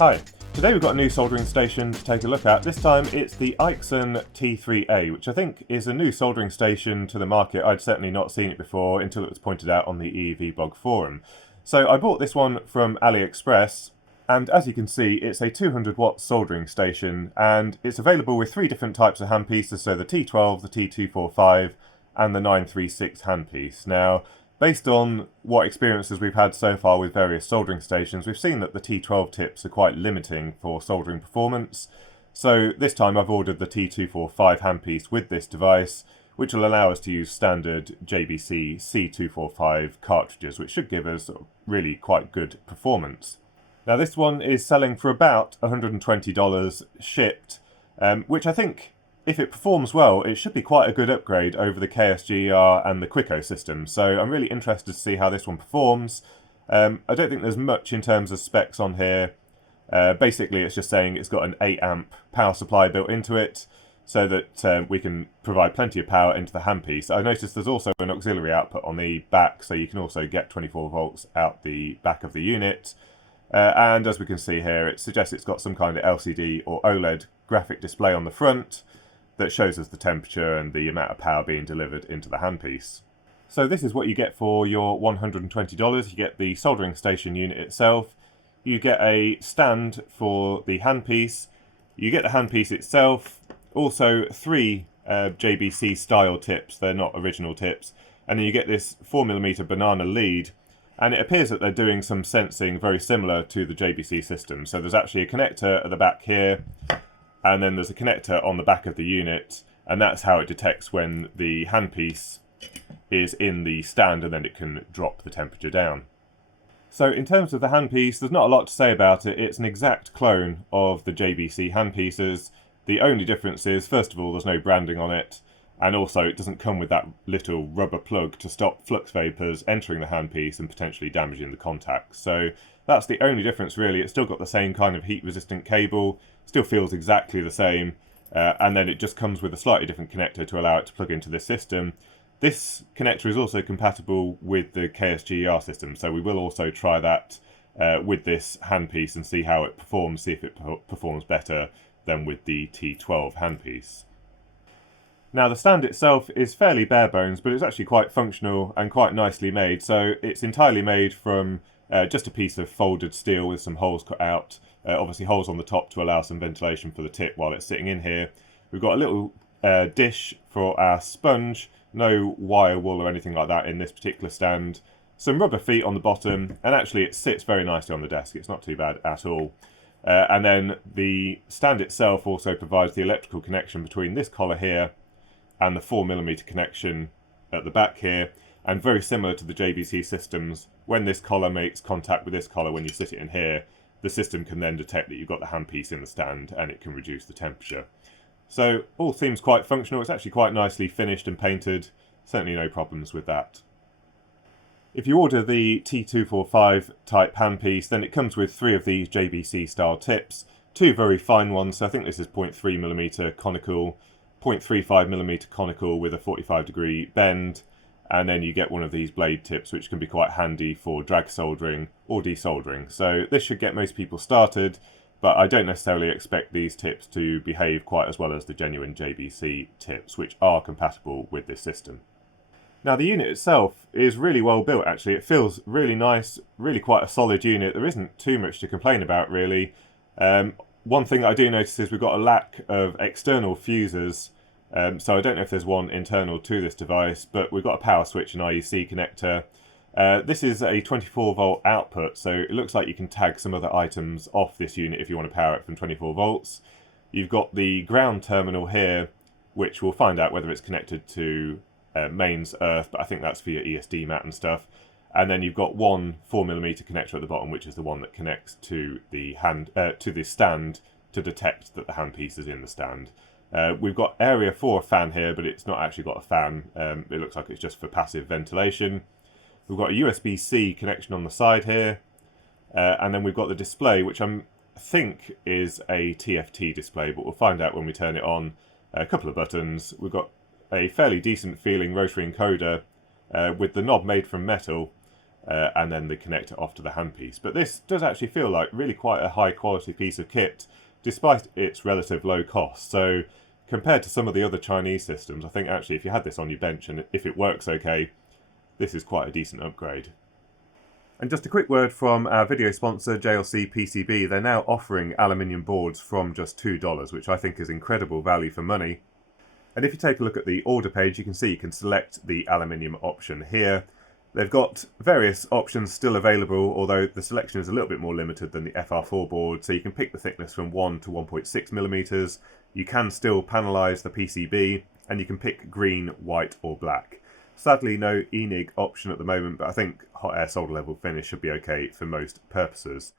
Hi, today we've got a new soldering station to take a look at. This time it's the AiXun T3A, which I think is a new soldering station to the market. I'd certainly not seen it before until it was pointed out on the EEV blog forum. So I bought this one from AliExpress, and as you can see it's a 200 watt soldering station, and it's available with three different types of handpieces, so the T12, the T245 and the 936 handpiece. Now, based on what experiences we've had so far with various soldering stations, we've seen that the T12 tips are quite limiting for soldering performance. So this time I've ordered the T245 handpiece with this device, which will allow us to use standard JBC C245 cartridges, which should give us really quite good performance. Now this one is selling for about $120 shipped, which I think, if it performs well, it should be quite a good upgrade over the KSGR and the Quicko system. So I'm really interested to see how this one performs. I don't think there's much in terms of specs on here. Basically it's just saying it's got an 8 amp power supply built into it, so that we can provide plenty of power into the handpiece. I noticed there's also an auxiliary output on the back, so you can also get 24 volts out the back of the unit. And as we can see here, it suggests it's got some kind of LCD or OLED graphic display on the front that shows us the temperature and the amount of power being delivered into the handpiece. So this is what you get for your $120. You get the soldering station unit itself, you get a stand for the handpiece, you get the handpiece itself, also three JBC style tips, they're not original tips, and then you get this 4mm banana lead, and it appears that they're doing some sensing very similar to the JBC system. So there's actually a connector at the back here, and then there's a connector on the back of the unit, and that's how it detects when the handpiece is in the stand, and then it can drop the temperature down. So in terms of the handpiece, there's not a lot to say about it. It's an exact clone of the JBC handpieces. The only difference is, first of all, there's no branding on it, and also it doesn't come with that little rubber plug to stop flux vapours entering the handpiece and potentially damaging the contacts. So that's the only difference really. It's still got the same kind of heat resistant cable, still feels exactly the same, and then it just comes with a slightly different connector to allow it to plug into this system. This connector is also compatible with the KSGR system, so we will also try that with this handpiece and see how it performs, see if it performs better than with the T12 handpiece. Now the stand itself is fairly bare bones, but it's actually quite functional and quite nicely made. So it's entirely made from just a piece of folded steel with some holes cut out, obviously holes on the top to allow some ventilation for the tip while it's sitting in here. We've got a little dish for our sponge, no wire wool or anything like that in this particular stand. Some rubber feet on the bottom, and actually it sits very nicely on the desk, it's not too bad at all. And then the stand itself also provides the electrical connection between this collar here and the 4mm connection at the back here, and very similar to the JBC systems, when this collar makes contact with this collar when you sit it in here, the system can then detect that you've got the handpiece in the stand and it can reduce the temperature. So all seems quite functional. It's actually quite nicely finished and painted, certainly no problems with that. If you order the T245 type handpiece, then it comes with three of these JBC style tips, two very fine ones, so I think this is 0.3mm conical, 0.35mm conical with a 45-degree bend, and then you get one of these blade tips which can be quite handy for drag soldering or desoldering. So this should get most people started, but I don't necessarily expect these tips to behave quite as well as the genuine JBC tips, which are compatible with this system. Now the unit itself is really well built actually. It feels really nice, really quite a solid unit. There isn't too much to complain about really. One thing that I do notice is we've got a lack of external fuses, so I don't know if there's one internal to this device, but we've got a power switch and IEC connector. This is a 24 volt output, so it looks like you can tag some other items off this unit if you want to power it from 24 volts. You've got the ground terminal here, which we'll find out whether it's connected to mains earth, but I think that's for your ESD mat and stuff. And then you've got one 4mm connector at the bottom, which is the one that connects to the stand to detect that the handpiece is in the stand. We've got area for a fan here, but it's not actually got a fan. It looks like it's just for passive ventilation. We've got a USB-C connection on the side here, and then we've got the display, which I think is a TFT display, but we'll find out when we turn it on. A couple of buttons. We've got a fairly decent feeling rotary encoder with the knob made from metal, and then the connector off to the handpiece. But this does actually feel like really quite a high quality piece of kit, despite its relative low cost. So compared to some of the other Chinese systems, I think actually if you had this on your bench and if it works okay, this is quite a decent upgrade. And just a quick word from our video sponsor, JLCPCB. They're now offering aluminium boards from just $2, which I think is incredible value for money. And if you take a look at the order page, you can see you can select the aluminium option here. They've got various options still available, although the selection is a little bit more limited than the FR4 board. So you can pick the thickness from 1 to 1.6 millimeters. You can still panelize the PCB, and you can pick green, white or black. Sadly, no ENIG option at the moment, but I think hot air solder level finish should be okay for most purposes.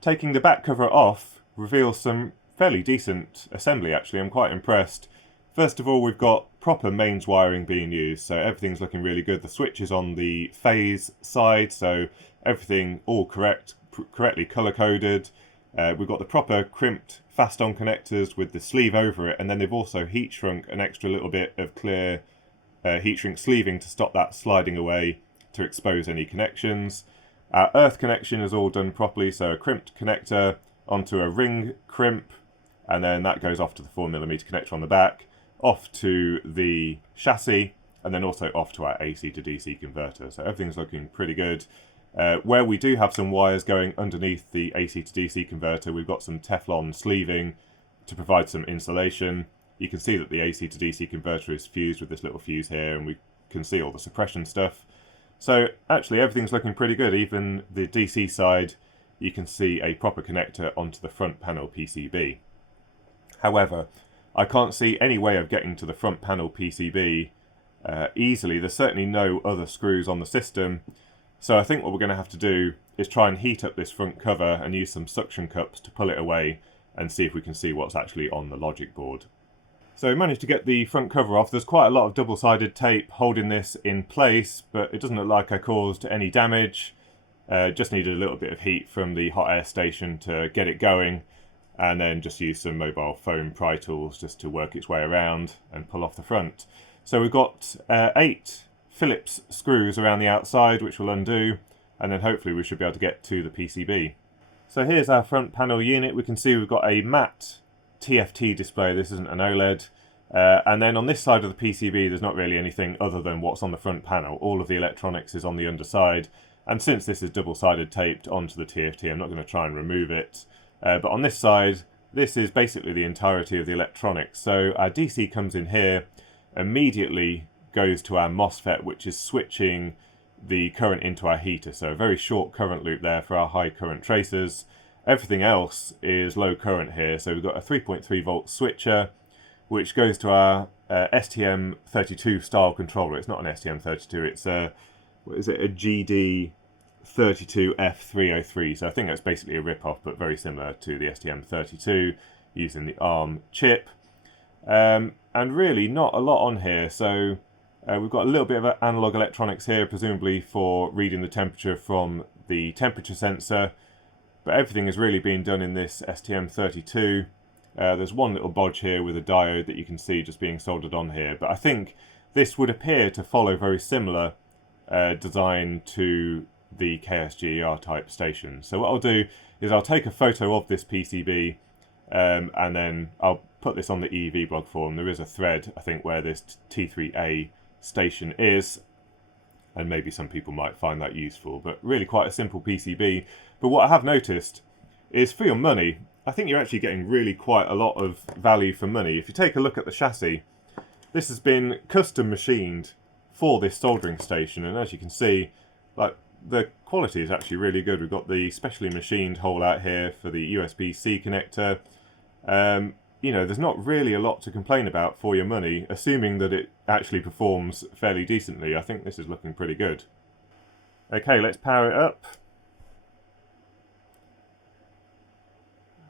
Taking the back cover off reveals some fairly decent assembly actually. I'm quite impressed. First of all, we've got proper mains wiring being used, so everything's looking really good. The switch is on the phase side, so everything all correctly colour-coded. We've got the proper crimped fast-on connectors with the sleeve over it, and then they've also heat shrunk an extra little bit of clear heat shrink sleeving to stop that sliding away to expose any connections. Our earth connection is all done properly, so a crimped connector onto a ring crimp, and then that goes off to the 4mm connector on the back, off to the chassis, and then also off to our AC to DC converter. So everything's looking pretty good. Where we do have some wires going underneath the AC to DC converter, we've got some Teflon sleeving to provide some insulation. You can see that the AC to DC converter is fused with this little fuse here, and we can see all the suppression stuff. So actually everything's looking pretty good. Even the DC side, you can see a proper connector onto the front panel PCB. However, I can't see any way of getting to the front panel PCB easily. There's certainly no other screws on the system. So I think what we're going to have to do is try and heat up this front cover and use some suction cups to pull it away and see if we can see what's actually on the logic board. So we managed to get the front cover off. There's quite a lot of double-sided tape holding this in place, but it doesn't look like I caused any damage. Just needed a little bit of heat from the hot air station to get it going, and then just use some mobile foam pry tools just to work its way around and pull off the front. So we've got 8 Phillips screws around the outside, which we'll undo, and then hopefully we should be able to get to the PCB. So here's our front panel unit. We can see we've got a matte TFT display. This isn't an OLED. And then on this side of the PCB, there's not really anything other than what's on the front panel. All of the electronics is on the underside. And since this is double-sided taped onto the TFT, I'm not going to try and remove it. But on this side, this is basically the entirety of the electronics. So our DC comes in here, immediately goes to our MOSFET, which is switching the current into our heater. So a very short current loop there for our high current tracers. Everything else is low current here. So we've got a 3.3 volt switcher, which goes to our STM32 style controller. It's not an STM32, it's a, what is it, a GD32F303. So I think that's basically a rip-off, but very similar to the STM32, using the ARM chip. And really not a lot on here. So we've got a little bit of analog electronics here, presumably for reading the temperature from the temperature sensor. But everything is really being done in this STM32. There's one little bodge here with a diode that you can see just being soldered on here. But I think this would appear to follow very similar design to the KSGER type station. So what I'll do is I'll take a photo of this PCB and then I'll put this on the EEV blog forum. There is a thread, I think, where this T3A station is, and maybe some people might find that useful, but really quite a simple PCB. But what I have noticed is, for your money, I think you're actually getting really quite a lot of value for money. If you take a look at the chassis, this has been custom machined for this soldering station, and as you can see, like, the quality is actually really good. We've got the specially machined hole out here for the USB-C connector. You know, there's not really a lot to complain about for your money, assuming that it actually performs fairly decently. I think this is looking pretty good. Okay, let's power it up.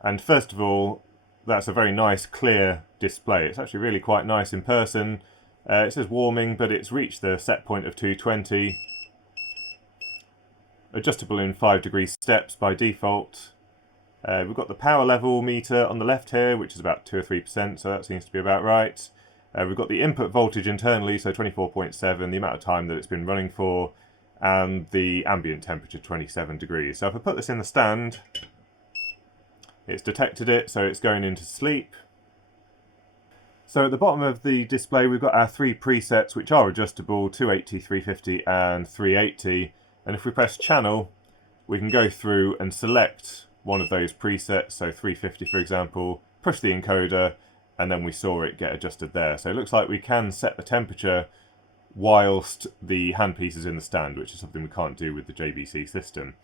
And first of all, that's a very nice clear display. It's actually really quite nice in person. It says warming, but it's reached the set point of 220. Adjustable in 5-degree steps by default. We've got the power level meter on the left here, which is about 2 or 3%, so that seems to be about right. We've got the input voltage internally, so 24.7, the amount of time that it's been running for, and the ambient temperature 27 degrees. So if I put this in the stand, it's detected it, so it's going into sleep. So at the bottom of the display we've got our 3 presets which are adjustable, 280, 350 and 380, and if we press channel we can go through and select one of those presets, so 350 for example, push the encoder, and then we saw it get adjusted there. So it looks like we can set the temperature whilst the handpiece is in the stand, which is something we can't do with the JBC system.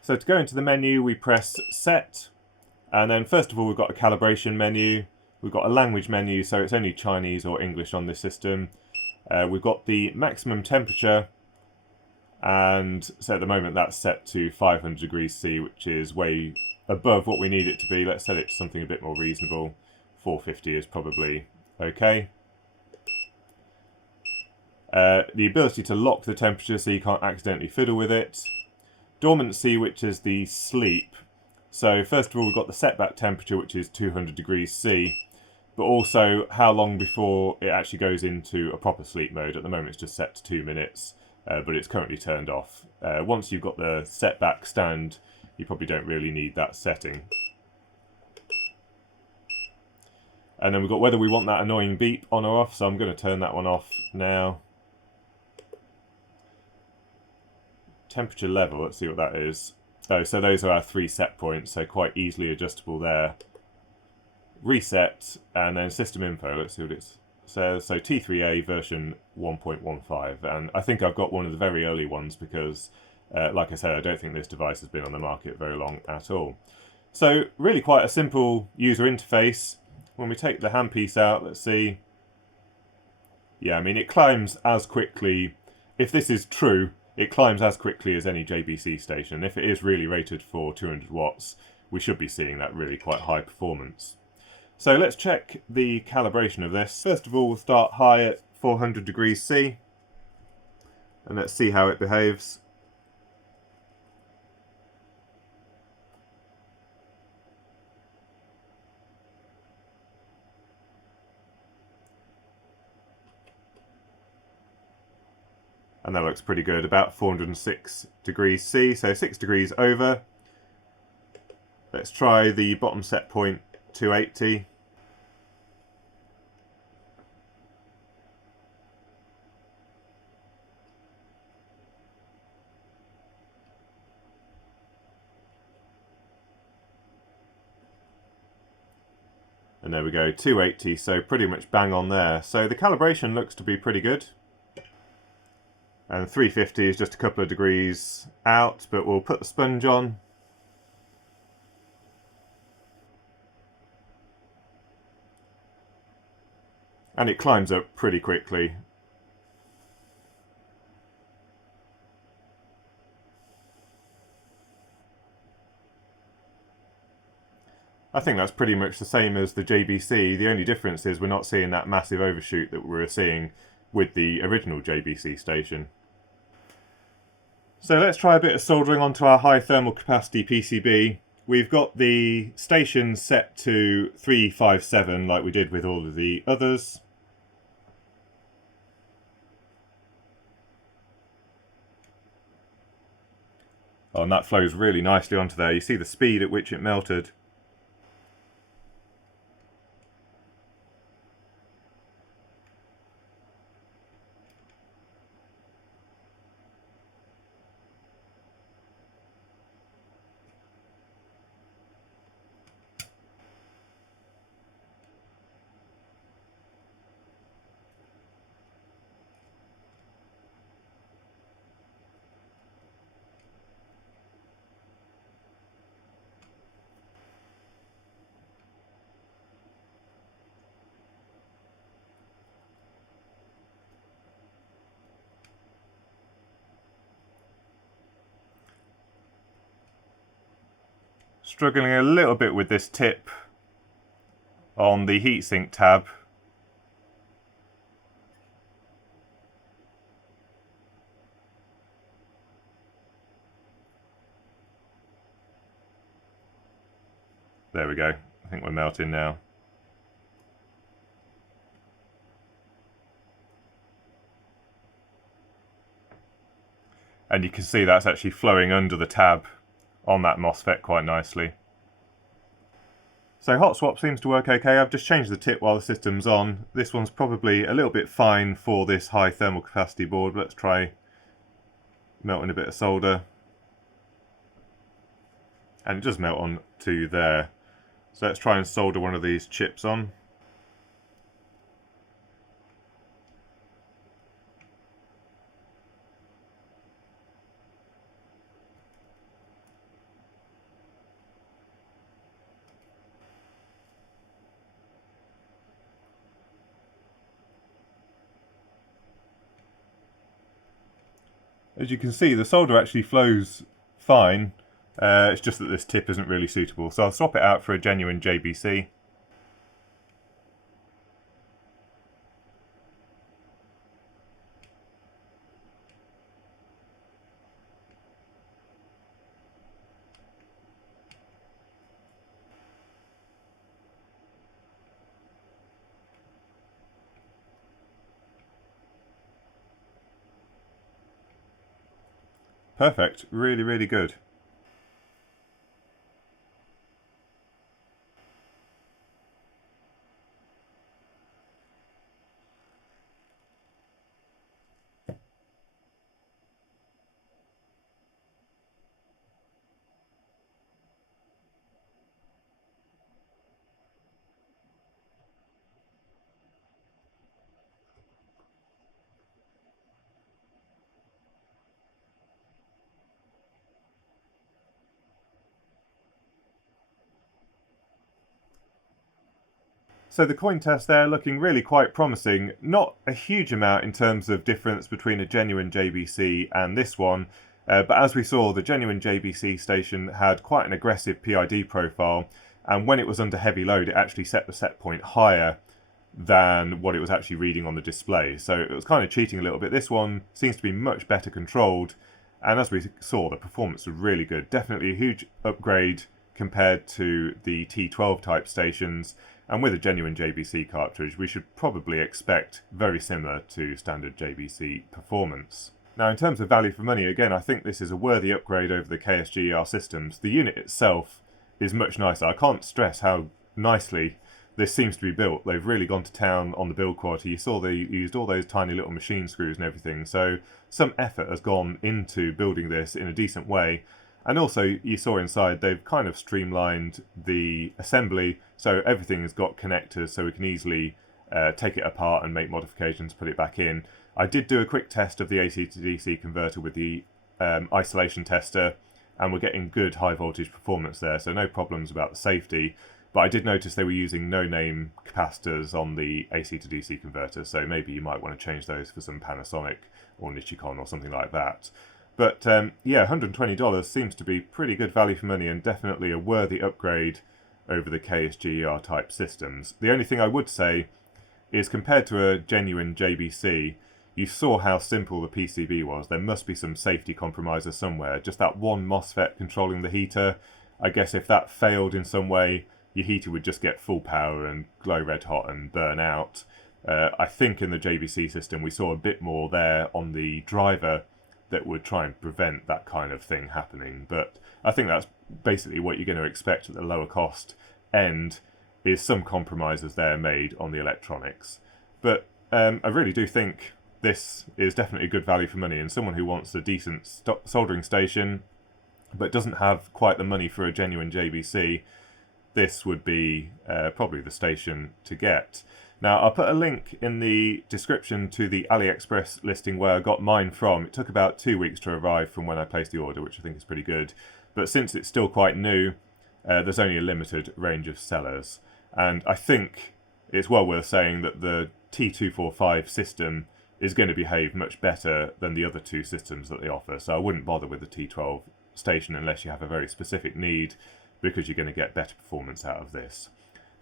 So to go into the menu we press set, and then first of all we've got a calibration menu, we've got a language menu, so it's only Chinese or English on this system. We've got the maximum temperature, and so at the moment that's set to 500 degrees C, which is way above what we need it to be. Let's set it to something a bit more reasonable. 450 is probably okay. The ability to lock the temperature so you can't accidentally fiddle with it. Dormancy, which is the sleep. So first of all we've got the setback temperature, which is 200 degrees C, but also how long before it actually goes into a proper sleep mode. At the moment it's just set to 2 minutes, but it's currently turned off. Once you've got the setback stand, you probably don't really need that setting. And then we've got whether we want that annoying beep on or off, so I'm going to turn that one off now. Temperature level, let's see what that is. Oh, so those are our 3 set points, so quite easily adjustable there. Reset, and then system info, let's see what it says. So T3A version 1.15, and I think I've got one of the very early ones because, like I said, I don't think this device has been on the market very long at all. So really quite a simple user interface. When we take the handpiece out, let's see. Yeah, I mean it climbs as quickly, if this is true, it climbs as quickly as any JBC station. If it is really rated for 200 watts, we should be seeing that really quite high performance. So let's check the calibration of this. First of all, we'll start high at 400 degrees C, and let's see how it behaves. And that looks pretty good, about 406 degrees C, so 6 degrees over. Let's try the bottom set point, 280. And there we go, 280, so pretty much bang on there. So the calibration looks to be pretty good. And 350 is just a couple of degrees out, but we'll put the sponge on. And it climbs up pretty quickly. I think that's pretty much the same as the JBC. The only difference is we're not seeing that massive overshoot that we were seeing with the original JBC station. So let's try a bit of soldering onto our high thermal capacity PCB. We've got the station set to 357 like we did with all of the others. Oh, and that flows really nicely onto there. You see the speed at which it melted. Struggling a little bit with this tip on the heatsink tab. There we go. I think we're melting now. And you can see that's actually flowing under the tab on that MOSFET quite nicely. So hot swap seems to work okay. I've just changed the tip while the system's on. This one's probably a little bit fine for this high thermal capacity board. Let's try melting a bit of solder. And it does melt on to there. So let's try and solder one of these chips on. As you can see, the solder actually flows fine. It's just that this tip isn't really suitable. So I'll swap it out for a genuine JBC. Perfect. Really, really good. So the coin test there looking really quite promising. Not a huge amount in terms of difference between a genuine JBC and this one, but as we saw, the genuine JBC station had quite an aggressive PID profile, and when it was under heavy load it actually set the set point higher than what it was actually reading on the display. So it was kind of cheating a little bit. This one seems to be much better controlled, and as we saw, the performance was really good. Definitely a huge upgrade compared to the T12 type stations. And with a genuine JBC cartridge, we should probably expect very similar to standard JBC performance. Now, in terms of value for money, again, I think this is a worthy upgrade over the KSGER systems. The unit itself is much nicer. I can't stress how nicely this seems to be built. They've really gone to town on the build quality. You saw they used all those tiny little machine screws and everything. So some effort has gone into building this in a decent way. And also, you saw inside, they've kind of streamlined the assembly, so everything has got connectors, so we can easily take it apart and make modifications, put it back in. I did do a quick test of the AC to DC converter with the isolation tester, and we're getting good high voltage performance there, so no problems about the safety. But I did notice they were using no-name capacitors on the AC to DC converter, so maybe you might want to change those for some Panasonic or Nichicon or something like that. But yeah, $120 seems to be pretty good value for money and definitely a worthy upgrade over the KSGER type systems. The only thing I would say is compared to a genuine JBC, you saw how simple the PCB was. There must be some safety compromiser somewhere. Just that one MOSFET controlling the heater. I guess if that failed in some way, your heater would just get full power and glow red hot and burn out. I think in the JBC system we saw a bit more there on the driver that would try and prevent that kind of thing happening. But I think that's basically what you're going to expect at the lower cost end, is some compromises there made on the electronics. But I really do think this is definitely a good value for money, and someone who wants a decent soldering station but doesn't have quite the money for a genuine JBC, this would be probably the station to get. Now, I'll put a link in the description to the AliExpress listing where I got mine from. It took about 2 weeks to arrive from when I placed the order, which I think is pretty good. But since it's still quite new, there's only a limited range of sellers. And I think it's well worth saying that the T245 system is going to behave much better than the other two systems that they offer. So I wouldn't bother with the T12 station unless you have a very specific need, because you're going to get better performance out of this.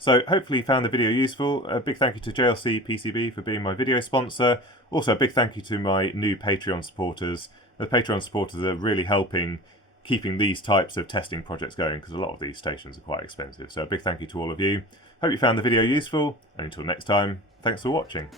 So hopefully you found the video useful. A big thank you to JLCPCB for being my video sponsor. Also a big thank you to my new Patreon supporters. The Patreon supporters are really helping keeping these types of testing projects going, because a lot of these stations are quite expensive. So a big thank you to all of you. Hope you found the video useful, and until next time, thanks for watching.